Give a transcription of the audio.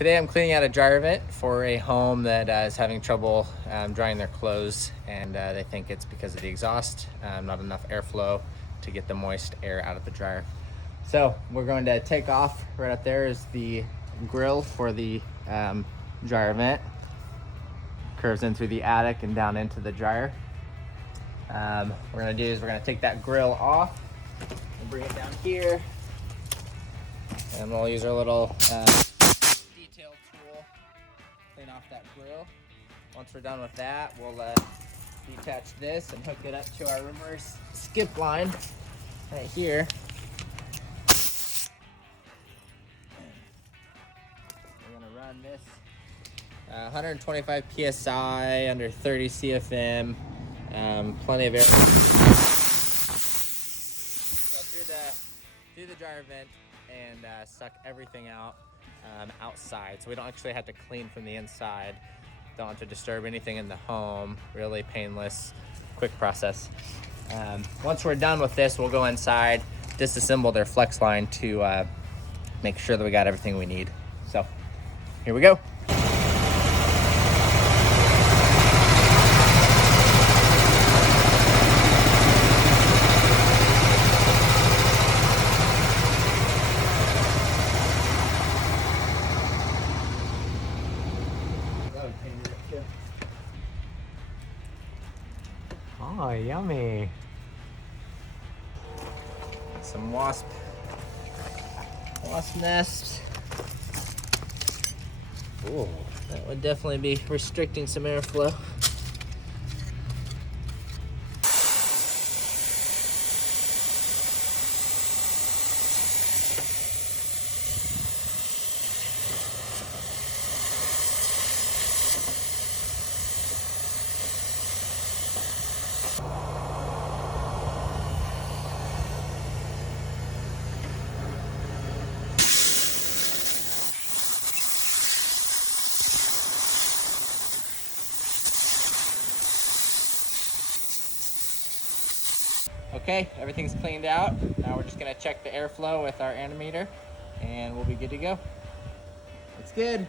Today I'm cleaning out a dryer vent for a home that is having trouble drying their clothes, and they think it's because of the exhaust, not enough airflow to get the moist air out of the dryer. So we're going to take off. Right up there is the grill for the dryer vent. Curves in through the attic and down into the dryer. What we're gonna do is we're gonna take that grill off and bring it down here, and we'll use our little detail tool, clean off that grill. Once we're done with that, we'll detach this and hook it up to our reverse skip line right here. We're gonna run this 125 psi under 30 CFM, plenty of air. Go through the dryer vent and suck everything out outside, so we don't actually have to clean from the inside. Don't have to disturb anything in the home. Really painless, quick process. Once we're done with this, we'll go inside, disassemble their flex line to make sure that we got everything we need. So here we go. Oh, yummy. Some wasp nests. Ooh, that would definitely be restricting some airflow. Okay, everything's cleaned out. Now we're just gonna check the airflow with our animator and we'll be good to go. It's good.